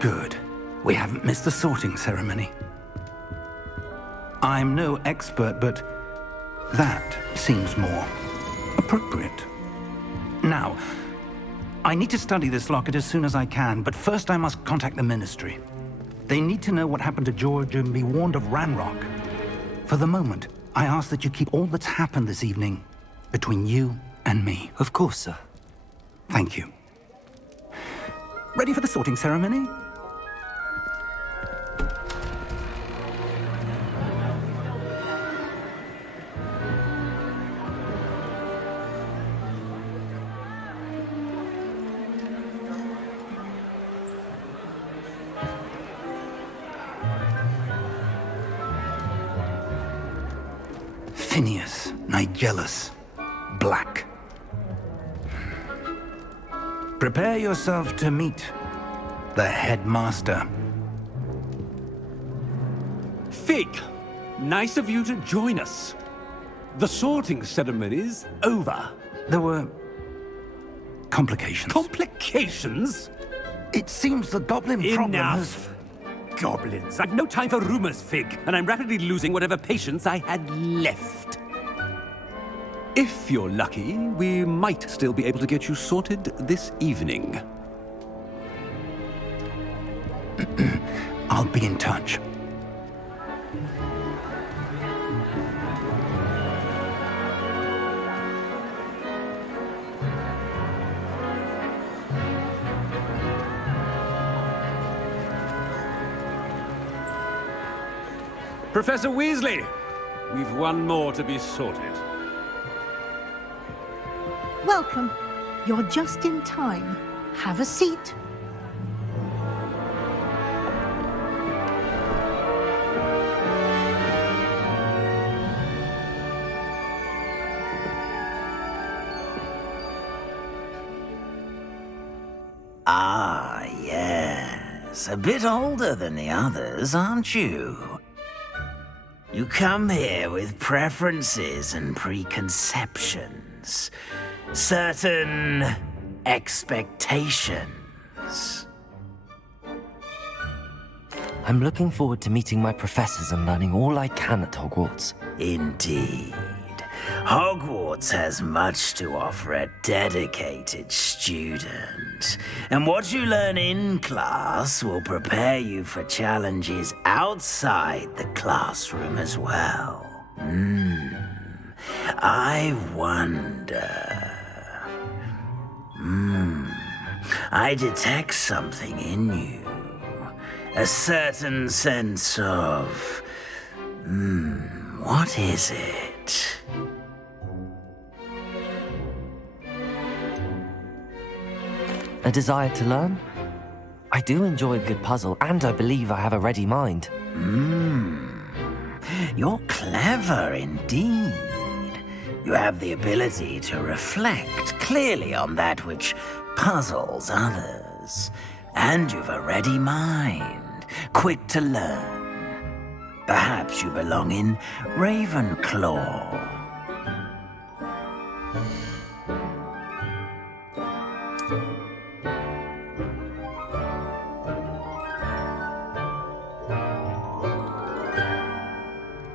Good. We haven't missed the sorting ceremony. I'm no expert, but that seems more appropriate. Now, I need to study this locket as soon as I can, but first I must contact the Ministry. They need to know what happened to George and be warned of Ranrock. For the moment, I ask that you keep all that's happened this evening between you and me. Of course, sir. Thank you. Ready for the sorting ceremony? Phineas, Nigellus, Black. Prepare yourself to meet the headmaster. Fig, nice of you to join us. The sorting ceremony's over. There were complications. Complications? It seems the goblin problem has... Enough! Goblins. I've no time for rumors, Fig, and I'm rapidly losing whatever patience I had left. If you're lucky, we might still be able to get you sorted this evening. I'll be in touch. Professor Weasley, we've one more to be sorted. Welcome. You're just in time. Have a seat. Ah, yes. A bit older than the others, aren't you? You come here with preferences and preconceptions. Certain expectations. I'm looking forward to meeting my professors and learning all I can at Hogwarts. Indeed. Hogwarts has much to offer a dedicated student. And what you learn in class will prepare you for challenges outside the classroom as well. I wonder... I detect something in you. A certain sense of... what is it? A desire to learn? I do enjoy a good puzzle, and I believe I have a ready mind. You're clever indeed. You have the ability to reflect clearly on that which puzzles others. And you've a ready mind, quick to learn. Perhaps you belong in Ravenclaw.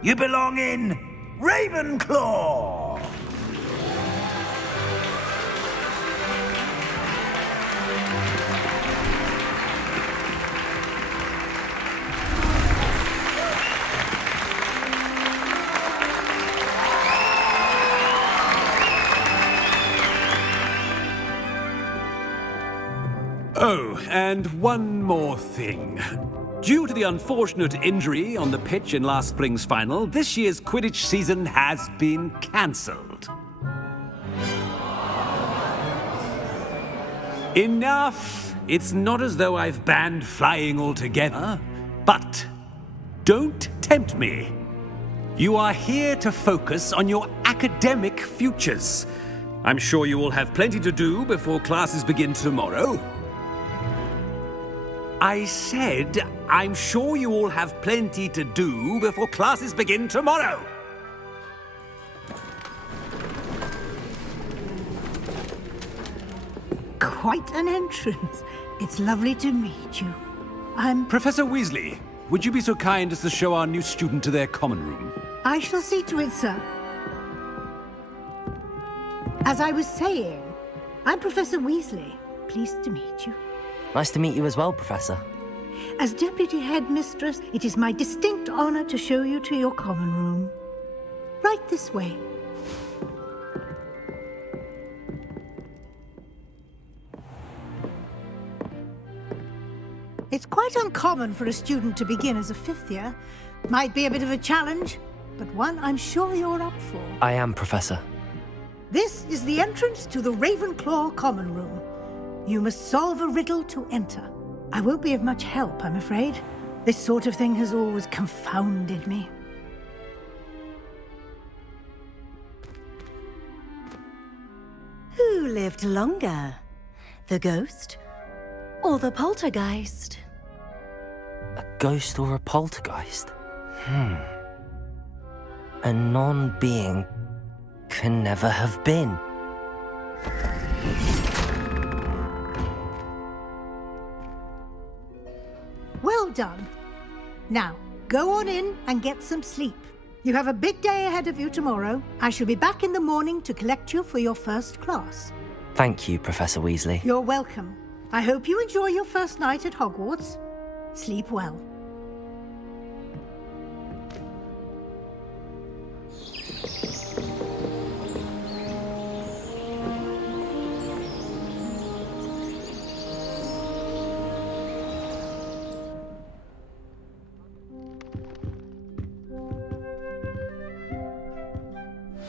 You belong in Ravenclaw! Oh, and one more thing. Due to the unfortunate injury on the pitch in last spring's final, this year's Quidditch season has been cancelled. Enough! It's not as though I've banned flying altogether, but don't tempt me. You are here to focus on your academic futures. I'm sure you will have plenty to do before classes begin tomorrow. I said, I'm sure you all have plenty to do before classes begin tomorrow. Quite an entrance. It's lovely to meet you. Professor Weasley, would you be so kind as to show our new student to their common room? I shall see to it, sir. As I was saying, I'm Professor Weasley. Pleased to meet you. Nice to meet you as well, Professor. As Deputy Headmistress, it is my distinct honor to show you to your common room. Right this way. It's quite uncommon for a student to begin as a fifth year. Might be a bit of a challenge, but one I'm sure you're up for. I am, Professor. This is the entrance to the Ravenclaw common room. You must solve a riddle to enter. I won't be of much help, I'm afraid. This sort of thing has always confounded me. Who lived longer? The ghost or the poltergeist? A ghost or a poltergeist? A non-being can never have been. Well done. Now, go on in and get some sleep. You have a big day ahead of you tomorrow. I shall be back in the morning to collect you for your first class. Thank you, Professor Weasley. You're welcome. I hope you enjoy your first night at Hogwarts. Sleep well.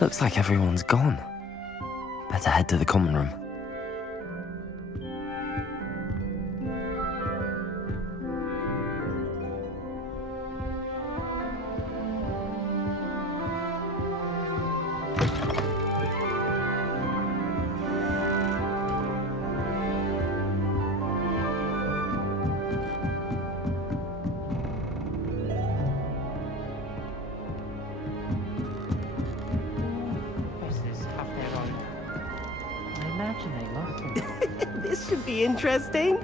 Looks like everyone's gone. Better head to the common room. This should be interesting.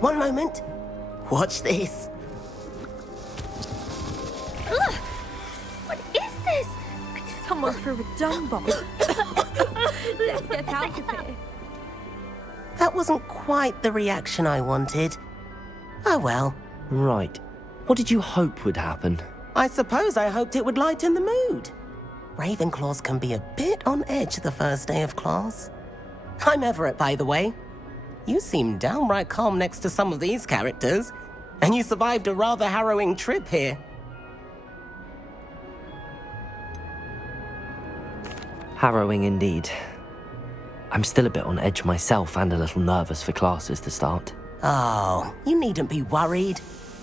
One moment. Watch this. Ugh! What is this? Someone threw a dung bomb. Let's get out of here. That wasn't quite the reaction I wanted. Oh well. Right. What did you hope would happen? I suppose I hoped it would lighten the mood. Ravenclaws can be a bit on edge the first day of class. I'm Everett, by the way. You seem downright calm next to some of these characters, and you survived a rather harrowing trip here. Harrowing indeed. I'm still a bit on edge myself and a little nervous for classes to start. Oh, you needn't be worried.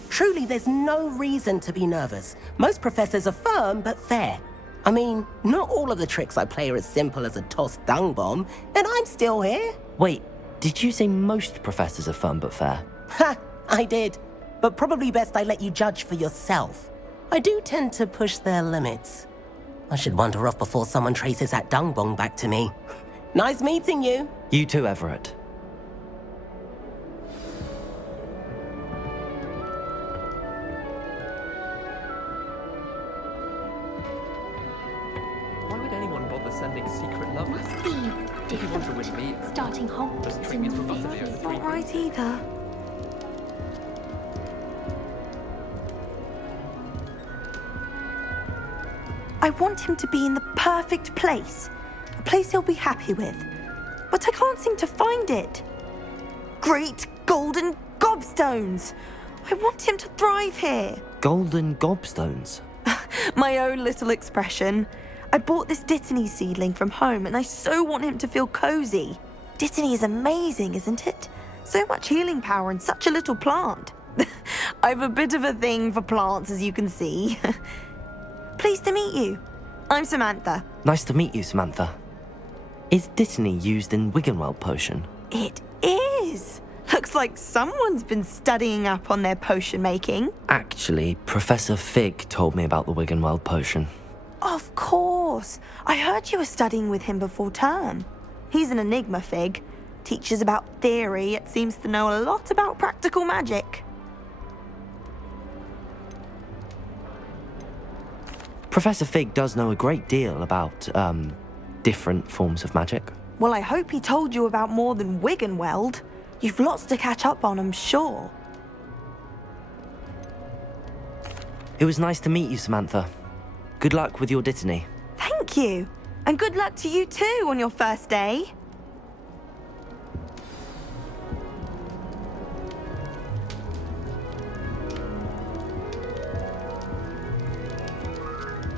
Truly, there's no reason to be nervous. Most professors are firm but fair. I mean, not all of the tricks I play are as simple as a tossed dung bomb, and I'm still here. Wait, did you say most professors are fun but fair? Ha! I did. But probably best I let you judge for yourself. I do tend to push their limits. I should wander off before someone traces that dung bomb back to me. Nice meeting you. You too, Everett. Why would anyone bother sending secret love Must letters? be If you want to win me, different. Starting Hogwarts just treat in me the as a butterbeer fifth. and treat Not right either. I want him to be in the perfect place, a place he'll be happy with. But I can't seem to find it. Great golden gobstones! I want him to thrive here. Golden gobstones? My own little expression. I bought this Dittany seedling from home and I so want him to feel cozy. Dittany is amazing, isn't it? So much healing power in such a little plant. I've a bit of a thing for plants, as you can see. Pleased to meet you. I'm Samantha. Nice to meet you, Samantha. Is Dittany used in Wiggenweld potion? It is. Looks like someone's been studying up on their potion making. Actually, Professor Fig told me about the Wiggenweld potion. Of course. I heard you were studying with him before term. He's an enigma, Fig. teaches about theory, it seems to know a lot about practical magic. Professor Fig does know a great deal about, different forms of magic. Well, I hope he told you about more than Wiggenweld. You've lots to catch up on, I'm sure. It was nice to meet you, Samantha. Good luck with your dittany. Thank you. And good luck to you too on your first day.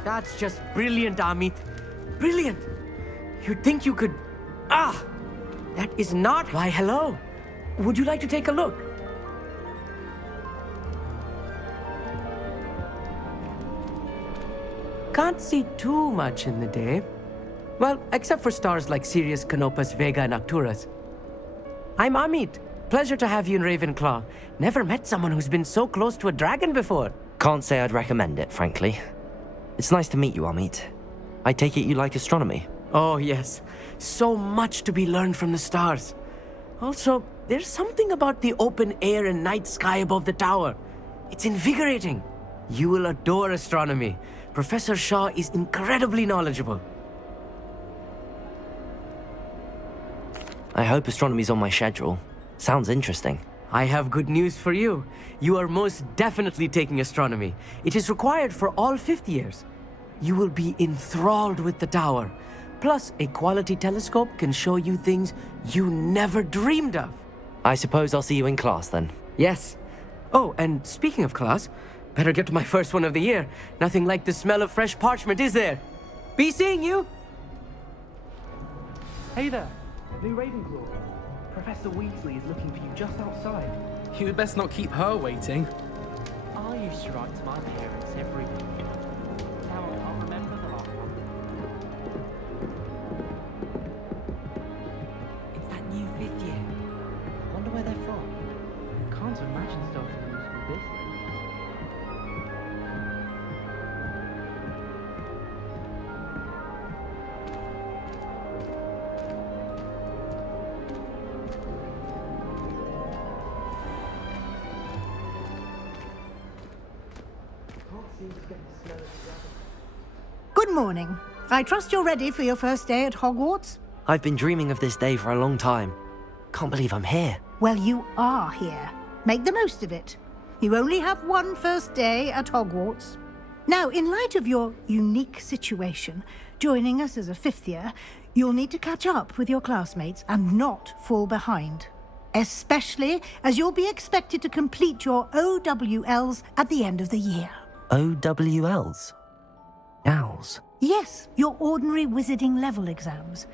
That's just brilliant, Amit. Brilliant. You'd think you could... Ah! That is not... Why, hello. Would you like to take a look? Can't see too much in the day. Well, except for stars like Sirius, Canopus, Vega, and Arcturus. I'm Amit. Pleasure to have you in Ravenclaw. Never met someone who's been so close to a dragon before. Can't say I'd recommend it, frankly. It's nice to meet you, Amit. I take it you like astronomy. Oh, yes. So much to be learned from the stars. Also, there's something about the open air and night sky above the tower. It's invigorating. You will adore astronomy. Professor Shaw is incredibly knowledgeable. I hope astronomy's on my schedule. Sounds interesting. I have good news for you. You are most definitely taking astronomy. It is required for all fifth years. You will be enthralled with the tower. Plus, a quality telescope can show you things you never dreamed of. I suppose I'll see you in class then. Yes. Oh, and speaking of class, better get to my first one of the year. Nothing like the smell of fresh parchment, is there? Be seeing you! Hey there, new Ravenclaw. Professor Weasley is looking for you just outside. You'd best not keep her waiting. I used to write to my parents every week. Now I can't remember the last one. It's that new fifth year. I wonder where they're from. Can't imagine starting a new school this late. Good morning. I trust you're ready for your first day at Hogwarts? I've been dreaming of this day for a long time. Can't believe I'm here. Well, you are here. Make the most of it. You only have one first day at Hogwarts. Now, in light of your unique situation, joining us as a fifth year, you'll need to catch up with your classmates and not fall behind. Especially as you'll be expected to complete your OWLs at the end of the year. OWLs? Owls? Yes, your ordinary wizarding level exams.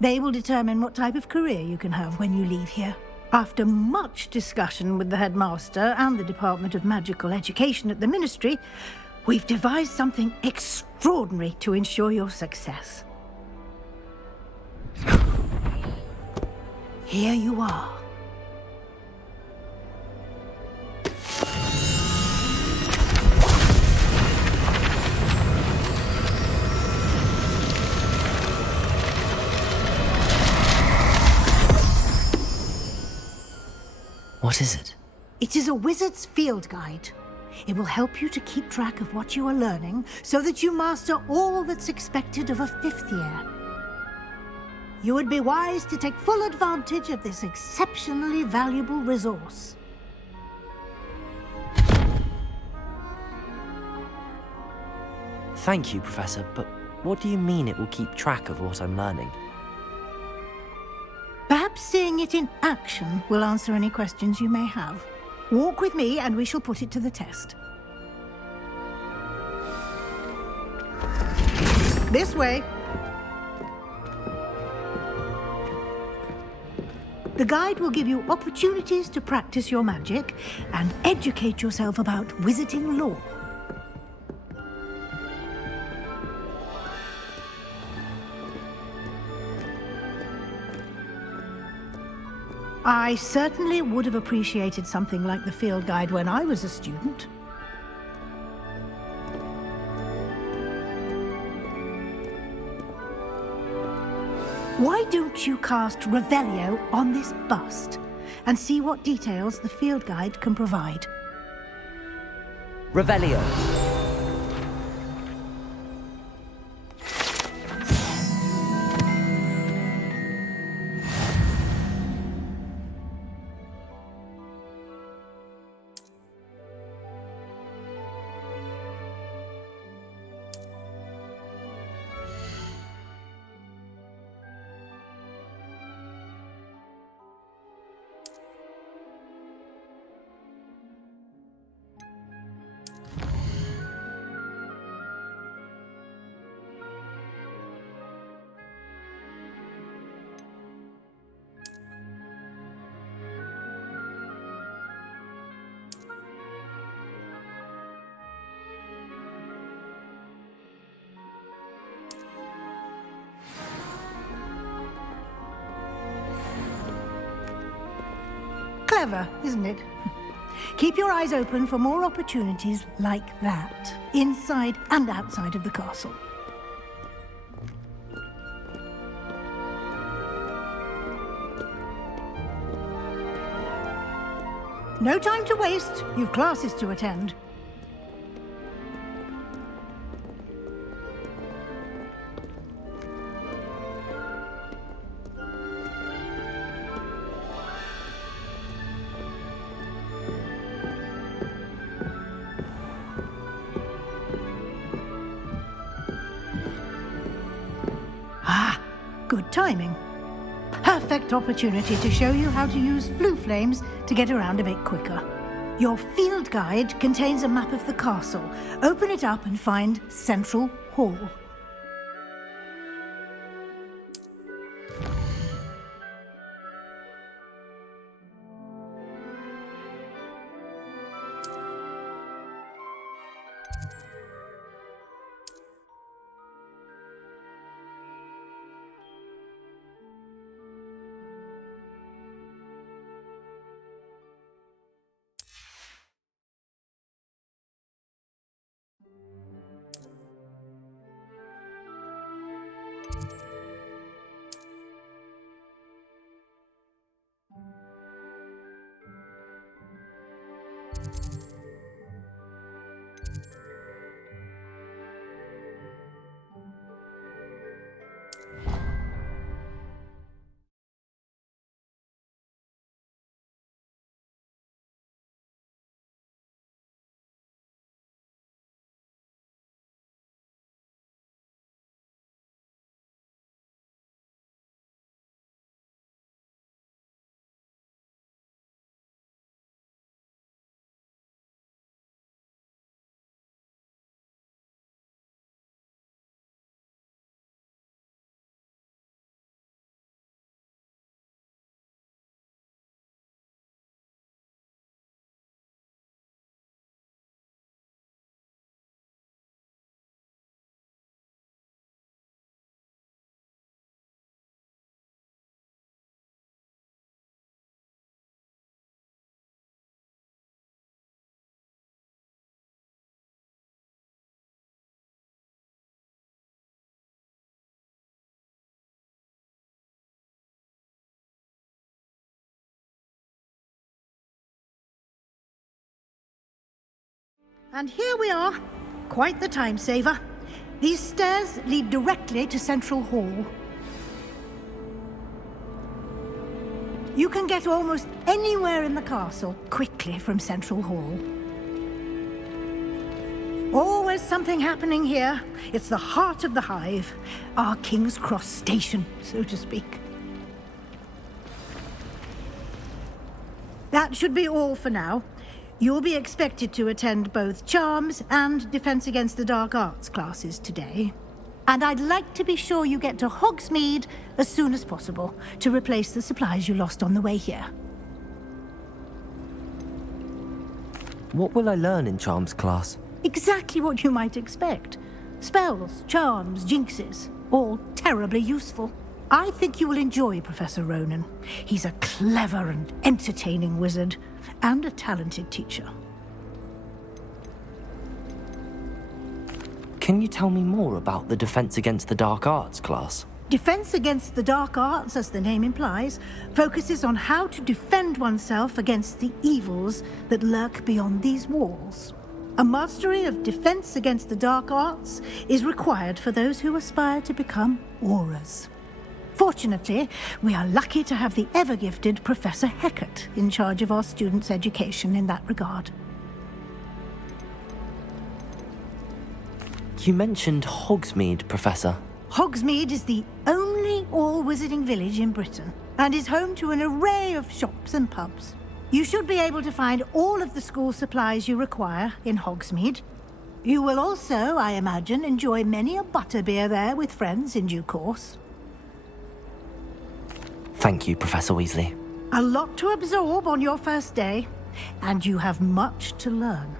They will determine what type of career you can have when you leave here. After much discussion with the headmaster and the Department of Magical Education at the Ministry, we've devised something extraordinary to ensure your success. Here you are. What is it? It is a wizard's field guide. It will help you to keep track of what you are learning so that you master all that's expected of a fifth year. You would be wise to take full advantage of this exceptionally valuable resource. Thank you, Professor, but what do you mean it will keep track of what I'm learning? Perhaps seeing it in action will answer any questions you may have. Walk with me and we shall put it to the test. This way. The guide will give you opportunities to practice your magic and educate yourself about wizarding lore. I certainly would have appreciated something like the field guide when I was a student. Why don't you cast Revelio on this bust and see what details the field guide can provide? Revelio. Clever, isn't it? Keep your eyes open for more opportunities like that, inside and outside of the castle. No time to waste. You've classes to attend. Good timing. Perfect opportunity to show you how to use flue flames to get around a bit quicker. Your field guide contains a map of the castle. Open it up and find Central Hall. And here we are. Quite the time saver. These stairs lead directly to Central Hall. You can get almost anywhere in the castle quickly from Central Hall. Always something happening here. It's the heart of the hive. Our King's Cross station, so to speak. That should be all for now. You'll be expected to attend both Charms and Defense Against the Dark Arts classes today. And I'd like to be sure you get to Hogsmeade as soon as possible to replace the supplies you lost on the way here. What will I learn in Charms class? Exactly what you might expect. Spells, charms, jinxes, all terribly useful. I think you will enjoy Professor Ronan. He's a clever and entertaining wizard, and a talented teacher. Can you tell me more about the Defense Against the Dark Arts class? Defense against the dark arts, as the name implies, focuses on how to defend oneself against the evils that lurk beyond these walls. A mastery of defense against the dark arts is required for those who aspire to become auras. Fortunately, we are lucky to have the ever-gifted Professor Heckert in charge of our students' education in that regard. You mentioned Hogsmeade, Professor. Hogsmeade is the only all-wizarding village in Britain and is home to an array of shops and pubs. You should be able to find all of the school supplies you require in Hogsmeade. You will also, I imagine, enjoy many a butterbeer there with friends in due course. Thank you, Professor Weasley. A lot to absorb on your first day, and you have much to learn.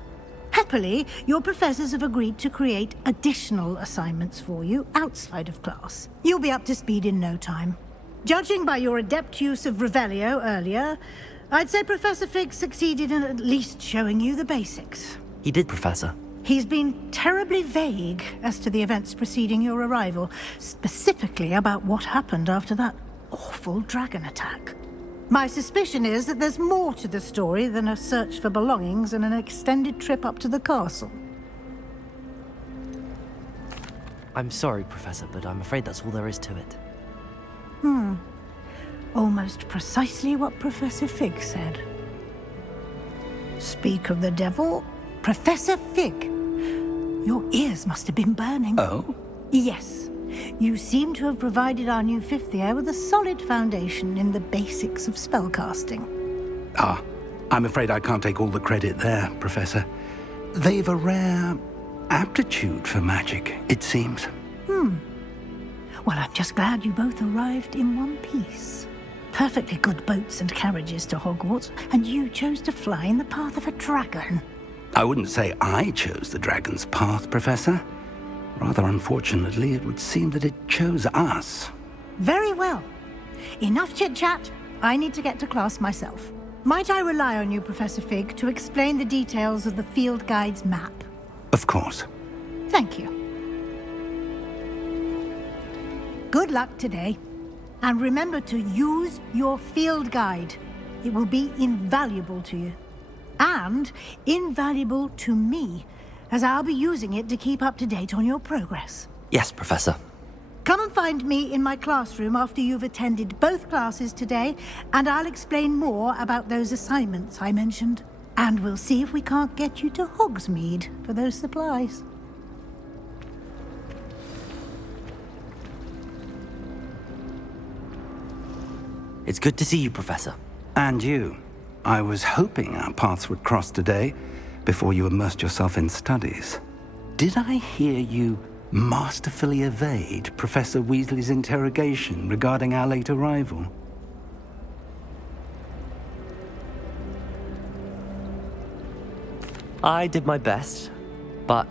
Happily, your professors have agreed to create additional assignments for you outside of class. You'll be up to speed in no time. Judging by your adept use of Revelio earlier, I'd say Professor Fig succeeded in at least showing you the basics. He did, Professor. He's been terribly vague as to the events preceding your arrival, specifically about what happened after that awful dragon attack. My suspicion is that there's more to the story than a search for belongings and an extended trip up to the castle. I'm sorry, Professor, but I'm afraid that's all there is to it. Almost precisely what Professor Fig said. Speak of the devil, Professor Fig. Your ears must have been burning. Oh? Yes. You seem to have provided our new fifth year with a solid foundation in the basics of spellcasting. Ah, I'm afraid I can't take all the credit there, Professor. They've a rare aptitude for magic, it seems. Well, I'm just glad you both arrived in one piece. Perfectly good boats and carriages to Hogwarts, and you chose to fly in the path of a dragon. I wouldn't say I chose the dragon's path, Professor. Rather unfortunately, it would seem that it chose us. Very well. Enough chit-chat. I need to get to class myself. Might I rely on you, Professor Fig, to explain the details of the field guide's map? Of course. Thank you. Good luck today. And remember to use your field guide. It will be invaluable to you. And invaluable to me, as I'll be using it to keep up to date on your progress. Yes, Professor. Come and find me in my classroom after you've attended both classes today, and I'll explain more about those assignments I mentioned. And we'll see if we can't get you to Hogsmeade for those supplies. It's good to see you, Professor. And you. I was hoping our paths would cross today, before you immersed yourself in studies. Did I hear you masterfully evade Professor Weasley's interrogation regarding our late arrival? I did my best, but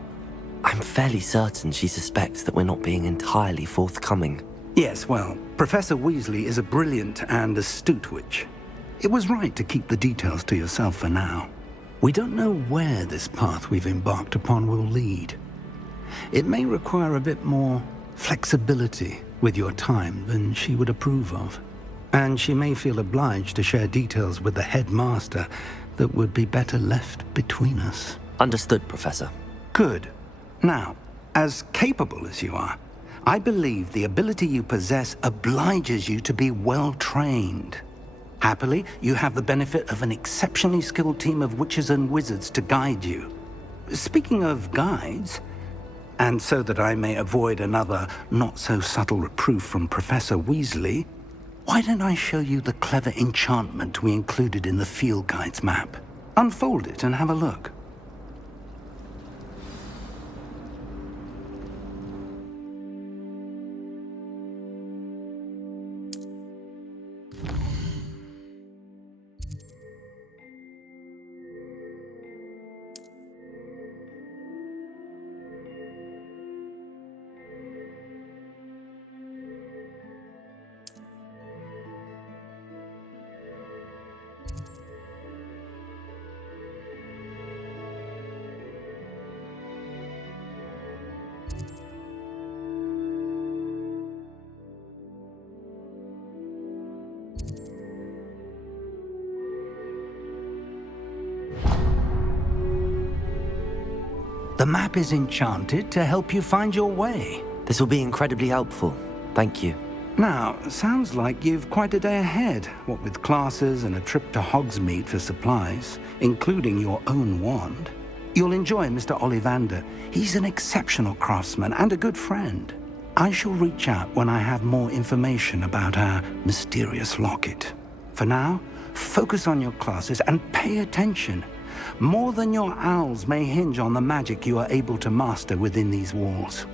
I'm fairly certain she suspects that we're not being entirely forthcoming. Yes, well, Professor Weasley is a brilliant and astute witch. It was right to keep the details to yourself for now. We don't know where this path we've embarked upon will lead. It may require a bit more flexibility with your time than she would approve of. And she may feel obliged to share details with the headmaster that would be better left between us. Understood, Professor. Good. Now, as capable as you are, I believe the ability you possess obliges you to be well trained. Happily, you have the benefit of an exceptionally skilled team of witches and wizards to guide you. Speaking of guides, and so that I may avoid another not-so-subtle reproof from Professor Weasley, why don't I show you the clever enchantment we included in the field guide's map? Unfold it and have a look. The map is enchanted to help you find your way. This will be incredibly helpful. Thank you. Now, sounds like you've quite a day ahead, what with classes and a trip to Hogsmeade for supplies, including your own wand. You'll enjoy Mr. Ollivander. He's an exceptional craftsman and a good friend. I shall reach out when I have more information about our mysterious locket. For now, focus on your classes and pay attention. More than your owls may hinge on the magic you are able to master within these walls.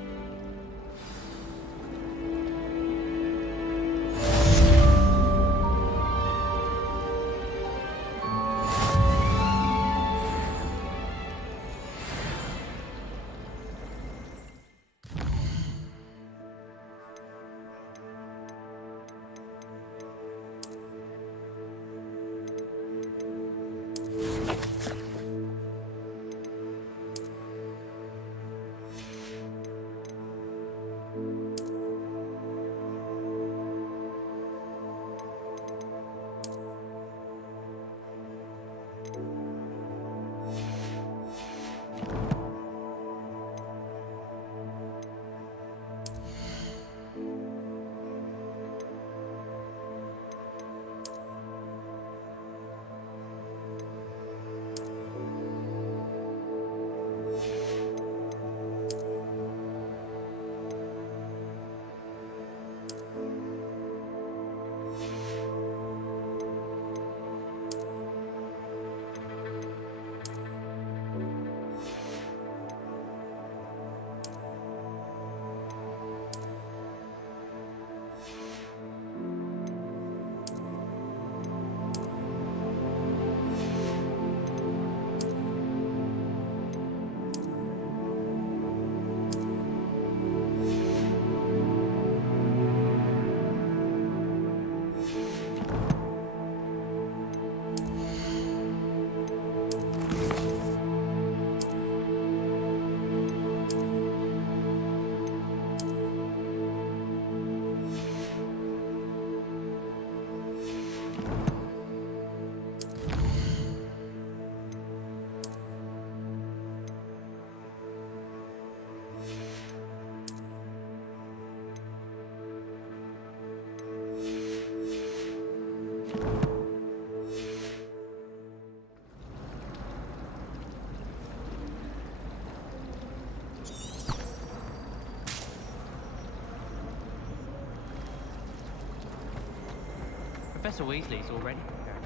Professor Weasley's already preparing.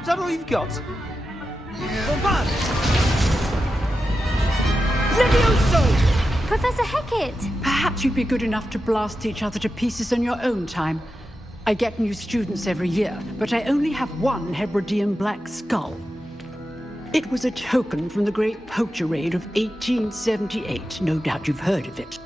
Is that all you've got? Levioso! Professor Hecat! Perhaps you'd be good enough to blast each other to pieces in your own time. I get new students every year, but I only have one Hebridean black skull. It was a token from the Great Poacher Raid of 1878. No doubt you've heard of it.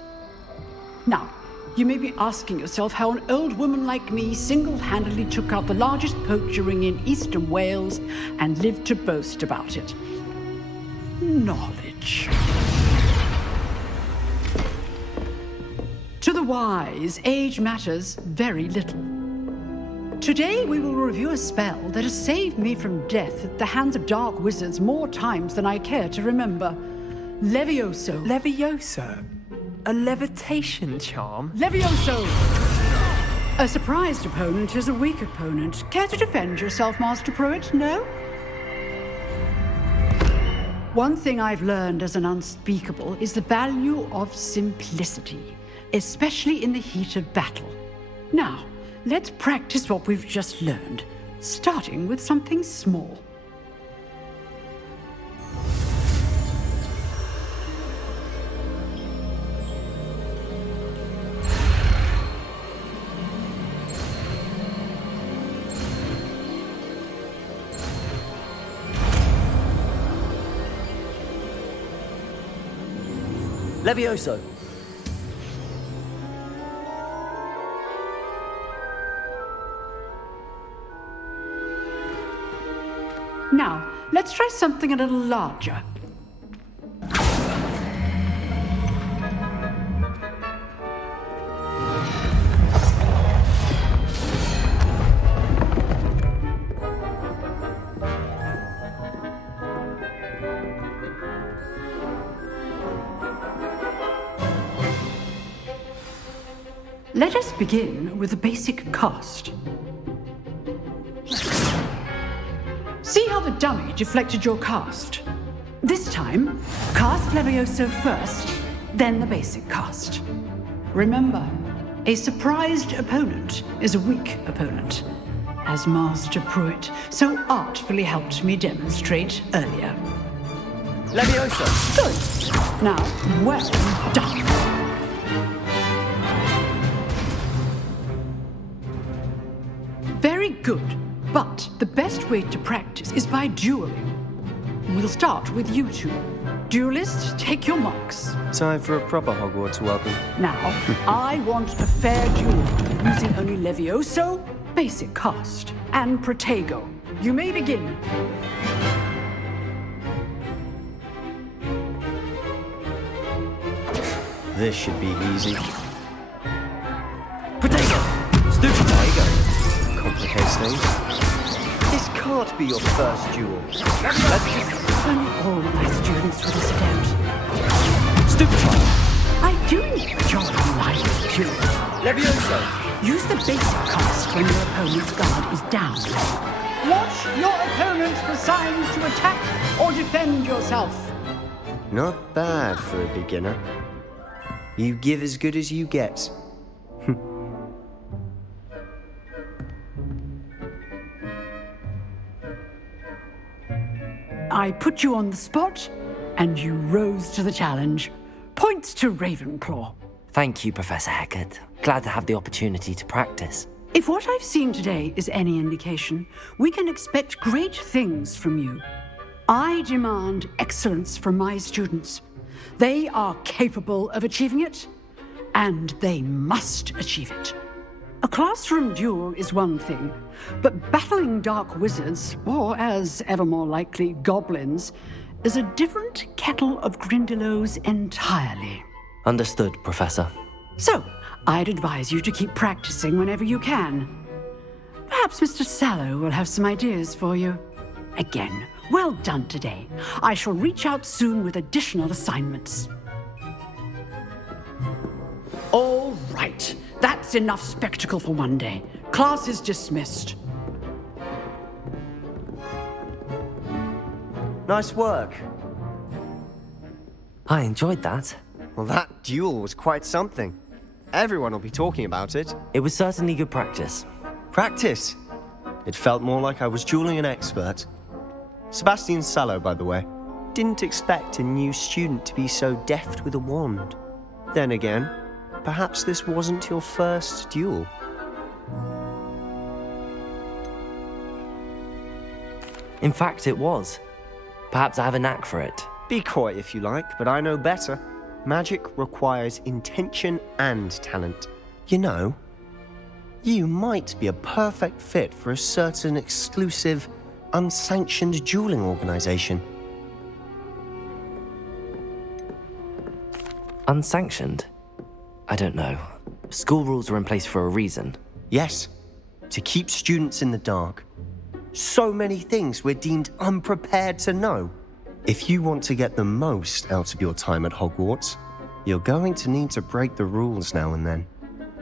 Now, you may be asking yourself how an old woman like me single-handedly took out the largest poacher ring in eastern Wales and lived to boast about it. Knowledge. To the wise, age matters very little. Today we will review a spell that has saved me from death at the hands of dark wizards more times than I care to remember. Levioso. Levioso? A levitation charm? Levioso! A surprised opponent is a weak opponent. Care to defend yourself, Master Pruitt? No? One thing I've learned as an unspeakable is the value of simplicity, especially in the heat of battle. Now, let's practice what we've just learned, starting with something small. Levioso! Now, let's try something a little larger. Let us begin with the basic cast. See how the dummy deflected your cast? This time, cast Levioso first, then the basic cast. Remember, a surprised opponent is a weak opponent, as Master Pruitt so artfully helped me demonstrate earlier. Levioso! Good. Now, well done. Very good, but the best way to practice is by dueling. We'll start with you two. Duelists, take your marks. Time for a proper Hogwarts welcome. Now, I want a fair duel, using only Levioso, basic cast, and Protego. You may begin. This should be easy. Protego! Stupid Protego! Complicates things. This can't be your first duel. Let's just all my students for this attempt. Stupefy! I do enjoy life duels. Levioso! Use the basic cast when your opponent's guard is down. Watch your opponent for signs to attack or defend yourself. Not bad for a beginner. You give as good as you get. I put you on the spot, and you rose to the challenge. Points to Ravenclaw. Thank you, Professor Hecat. Glad to have the opportunity to practice. If what I've seen today is any indication, we can expect great things from you. I demand excellence from my students. They are capable of achieving it, and they must achieve it. A classroom duel is one thing, but battling dark wizards, or as ever more likely, goblins, is a different kettle of Grindylows entirely. Understood, Professor. So, I'd advise you to keep practicing whenever you can. Perhaps Mr. Sallow will have some ideas for you. Again, well done today. I shall reach out soon with additional assignments. All right. That's enough spectacle for one day. Class is dismissed. Nice work. I enjoyed that. Well, that duel was quite something. Everyone will be talking about it. It was certainly good practice. Practice? It felt more like I was dueling an expert. Sebastian Sallow, by the way. Didn't expect a new student to be so deft with a wand. Then again, perhaps this wasn't your first duel. In fact, it was. Perhaps I have a knack for it. Be coy if you like, but I know better. Magic requires intention and talent. You know, you might be a perfect fit for a certain exclusive, unsanctioned dueling organization. Unsanctioned? I don't know. School rules are in place for a reason. Yes, to keep students in the dark. So many things we're deemed unprepared to know. If you want to get the most out of your time at Hogwarts, you're going to need to break the rules now and then.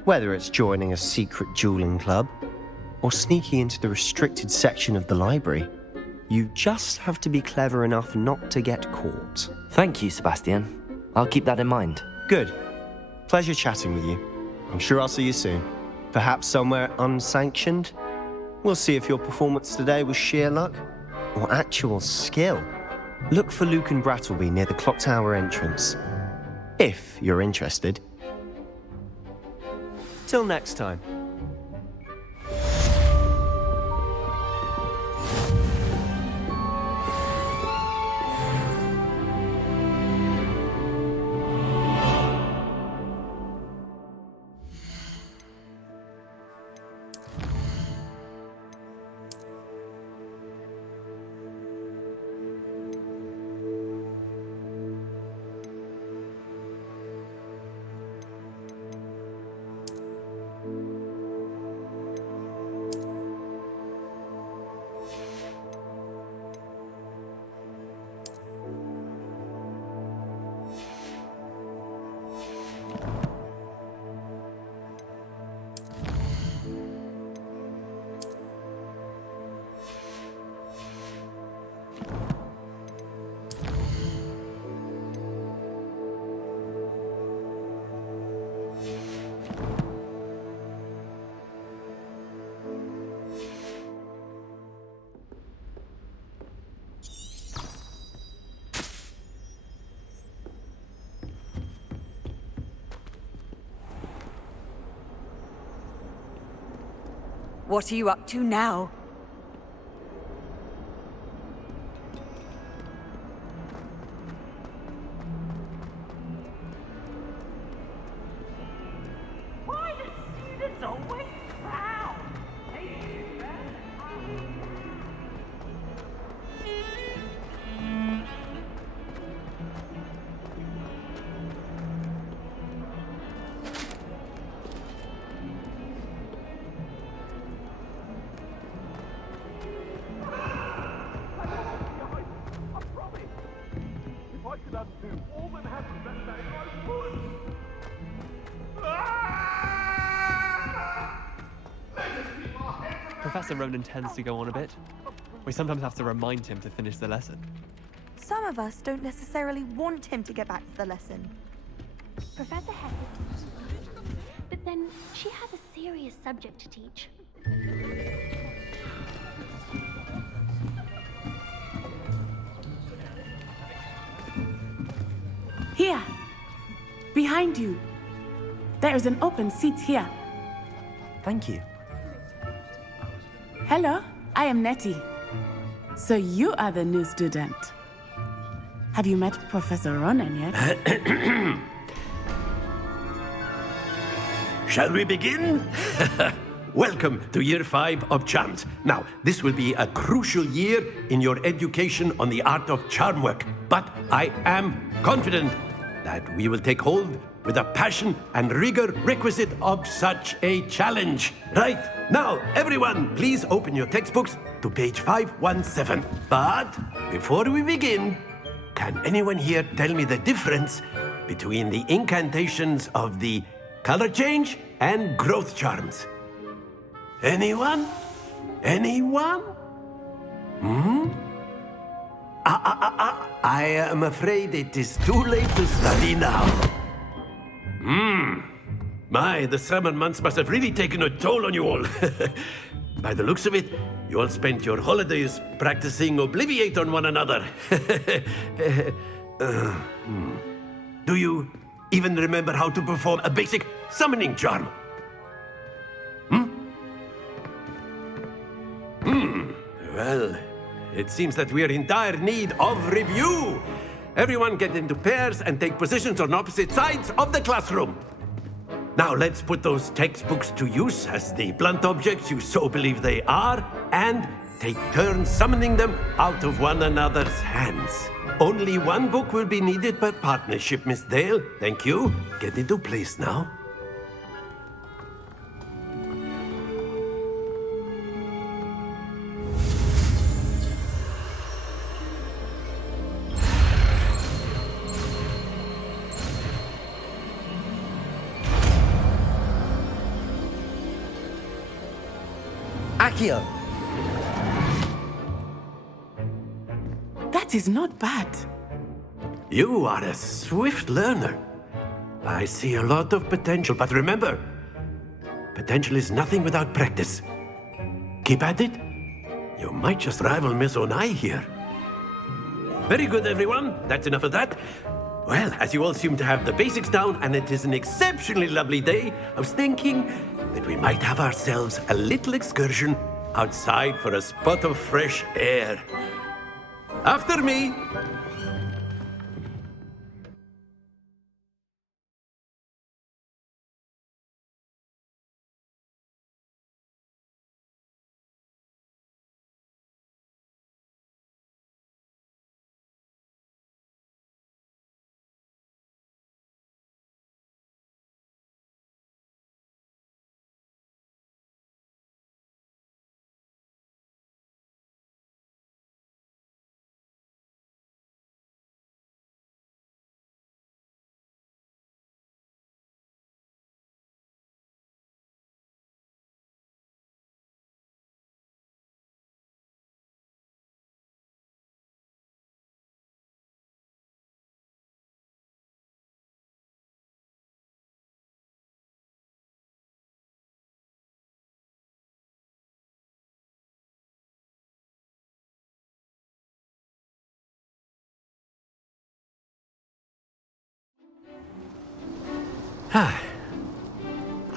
Whether it's joining a secret dueling club or sneaking into the restricted section of the library, you just have to be clever enough not to get caught. Thank you, Sebastian. I'll keep that in mind. Good. Pleasure chatting with you. I'm sure I'll see you soon. Perhaps somewhere unsanctioned? We'll see if your performance today was sheer luck or actual skill. Look for Luke and Brattleby near the clock tower entrance, if you're interested. Till next time. What are you up to now? Why do students always frown? If I could undo all that happened that day, I would! Professor Ronan tends to go on a bit. We sometimes have to remind him to finish the lesson. Some of us don't necessarily want him to get back to the lesson. Professor Hector, but then she has a serious subject to teach. Here! Behind you! There is an open seat here. Thank you. Hello, I am Nettie. So you are the new student. Have you met Professor Ronan yet? Shall we begin? Welcome to Year 5 of Charms. Now, this will be a crucial year in your education on the art of charm work, but I am confident that we will take hold with the passion and rigor requisite of such a challenge. Right, now, everyone, please open your textbooks to page 517. But before we begin, can anyone here tell me the difference between the incantations of the color change and growth charms? Anyone? Anyone? I am afraid it is too late to study now. My, the summer months must have really taken a toll on you all. By the looks of it, you all spent your holidays practicing Obliviate on one another. Do you even remember how to perform a basic summoning charm? Well, it seems that we are in dire need of review. Everyone get into pairs and take positions on opposite sides of the classroom. Now let's put those textbooks to use as the blunt objects you so believe they are, and take turns summoning them out of one another's hands. Only one book will be needed per partnership, Miss Dale. Thank you. Get into place now. Accio! That is not bad. You are a swift learner. I see a lot of potential, but remember, potential is nothing without practice. Keep at it. You might just rival Miss Onai here. Very good, everyone. That's enough of that. Well, as you all seem to have the basics down, and it is an exceptionally lovely day, I was thinking that we might have ourselves a little excursion outside for a spot of fresh air. After me!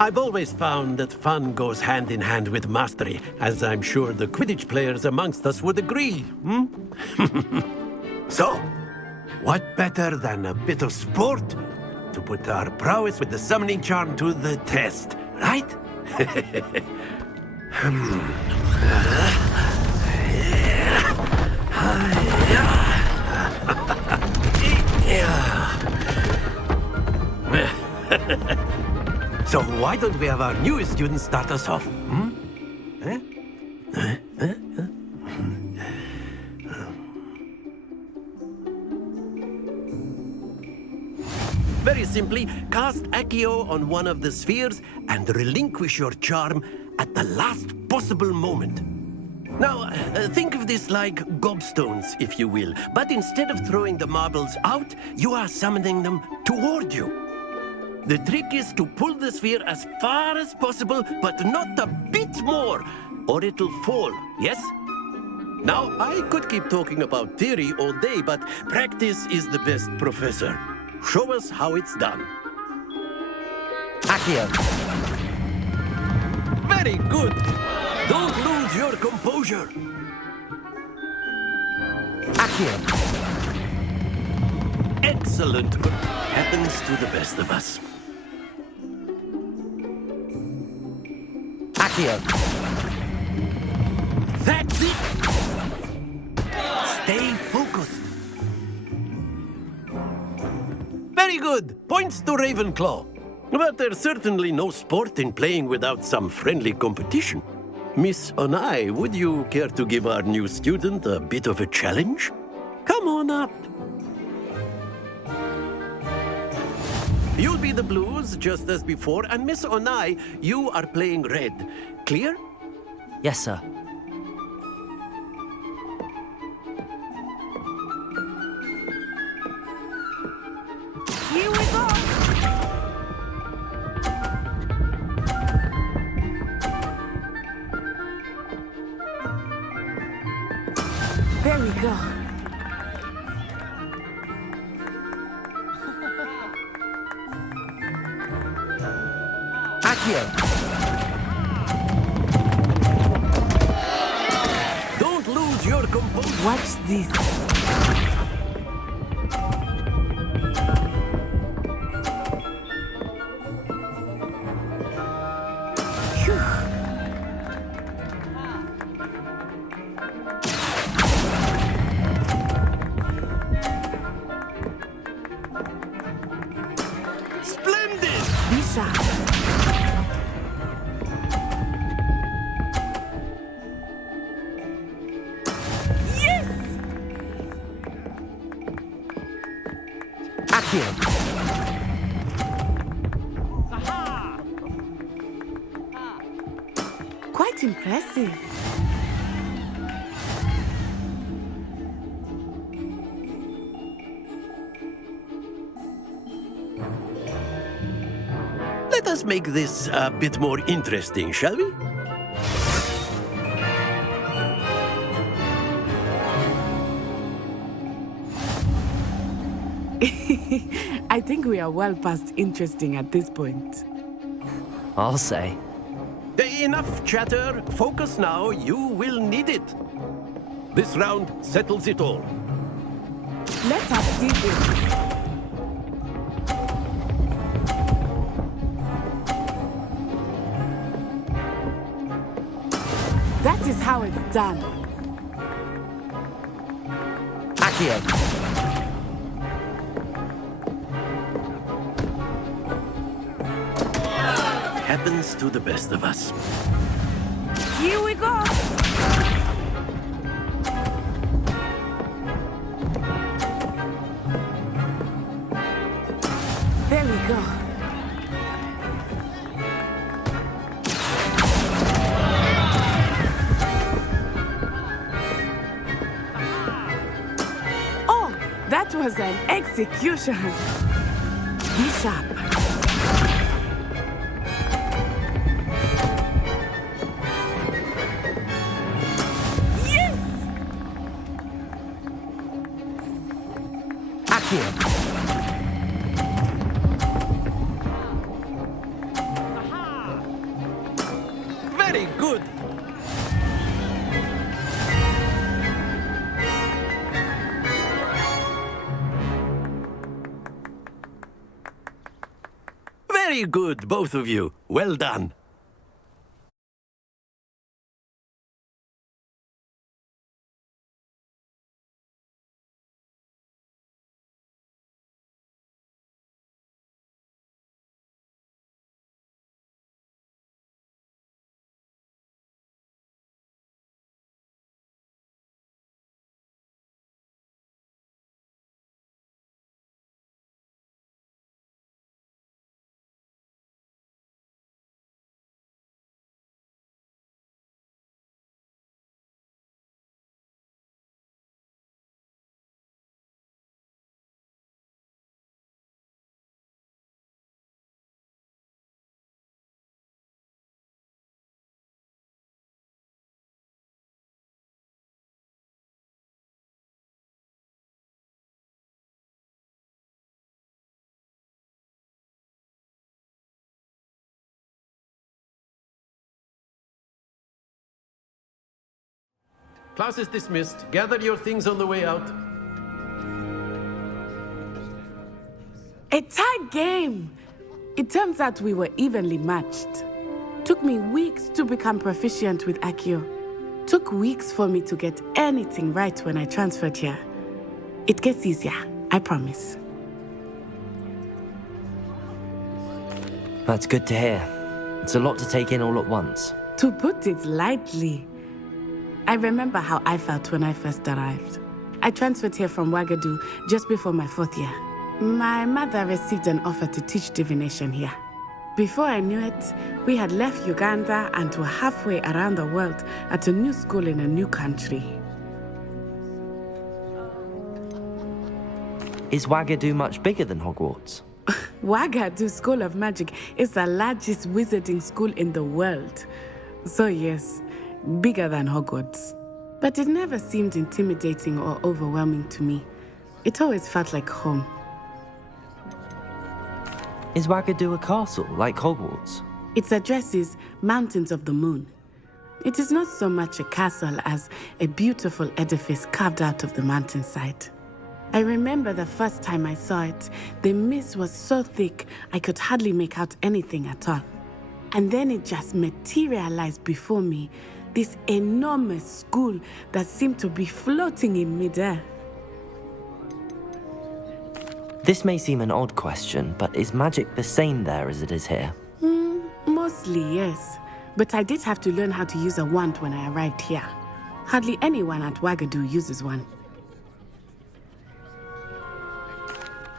I've always found that fun goes hand in hand with mastery, as I'm sure the Quidditch players amongst us would agree, hmm? So, what better than a bit of sport to put our prowess with the summoning charm to the test, right? So why don't we have our newest student start us off? Hmm? Very simply, cast Accio on one of the spheres and relinquish your charm at the last possible moment. Now, think of this like gobstones, if you will, but instead of throwing the marbles out, you are summoning them toward you. The trick is to pull the sphere as far as possible, but not a bit more, or it'll fall, yes? Now, I could keep talking about theory all day, but practice is the best professor. Show us how it's done. Accio. Very good. Don't lose your composure. Accio. Excellent. Happens to the best of us. Accio. That's it. Stay focused. Very good. Points to Ravenclaw. But there's certainly no sport in playing without some friendly competition. Miss Onai, would you care to give our new student a bit of a challenge? Come on up. You'll be the blues, just as before, and Miss Onai, you are playing red. Clear? Yes, sir. Here we go! There we go. Accio. Don't lose your composure. Watch this. Splendid! Be sharp. Accio. Quite impressive. Let us make this a bit more interesting, shall we? I think we are well past interesting at this point. I'll say. Enough chatter. Focus now. You will need it. This round settles it all. Let us see this. That is how it's done. Accio. Happens to the best of us. Here we go! There we go. Oh, that was an execution. Be sharp. Accio. Very good, both of you. Well done. Class is dismissed. Gather your things on the way out. A tight game! It turns out we were evenly matched. Took me weeks to become proficient with Accio. Took weeks for me to get anything right when I transferred here. It gets easier, I promise. That's good to hear. It's a lot to take in all at once. To put it lightly, I remember how I felt when I first arrived. I transferred here from Wagadu just before my 4th year. My mother received an offer to teach divination here. Before I knew it, we had left Uganda and were halfway around the world at a new school in a new country. Is Wagadu much bigger than Hogwarts? Wagadu School of Magic is the largest wizarding school in the world. So yes, bigger than Hogwarts. But it never seemed intimidating or overwhelming to me. It always felt like home. Is Wagadu a castle, like Hogwarts? Its address is Mountains of the Moon. It is not so much a castle as a beautiful edifice carved out of the mountainside. I remember the first time I saw it, the mist was so thick I could hardly make out anything at all. And then it just materialized before me, this enormous school that seemed to be floating in midair. This may seem an odd question, but is magic the same there as it is here? Mostly, yes. But I did have to learn how to use a wand when I arrived here. Hardly anyone at Wagadu uses one.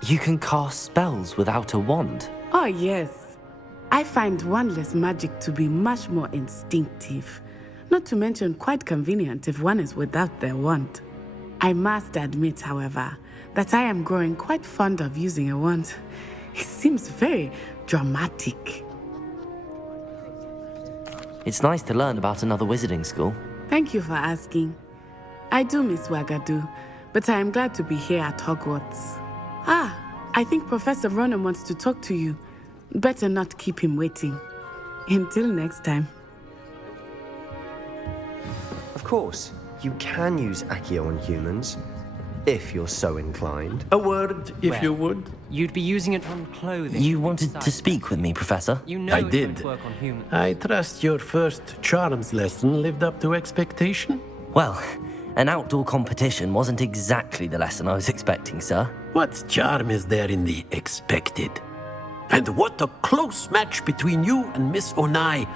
You can cast spells without a wand? Oh, yes. I find wandless magic to be much more instinctive. Not to mention quite convenient if one is without their wand. I must admit, however, that I am growing quite fond of using a wand. It seems very dramatic. It's nice to learn about another wizarding school. Thank you for asking. I do miss Wagadu, but I am glad to be here at Hogwarts. I think Professor Ronan wants to talk to you. Better not keep him waiting. Until next time. Of course, you can use Accio on humans, if you're so inclined. A word, if you would. You'd be using it on clothing. You wanted to speak with me, Professor? You know I it did. won't work on humans. I trust your first charms lesson lived up to expectation? Well, an outdoor competition wasn't exactly the lesson I was expecting, sir. What charm is there in the expected? And what a close match between you and Miss Onai.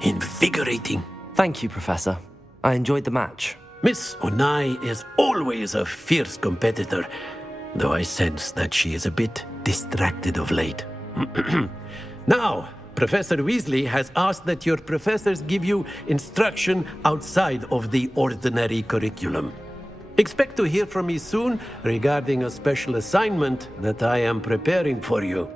Invigorating. Thank you, Professor. I enjoyed the match. Miss Onai is always a fierce competitor, though I sense that she is a bit distracted of late. Now, Professor Weasley has asked that your professors give you instruction outside of the ordinary curriculum. Expect to hear from me soon regarding a special assignment that I am preparing for you.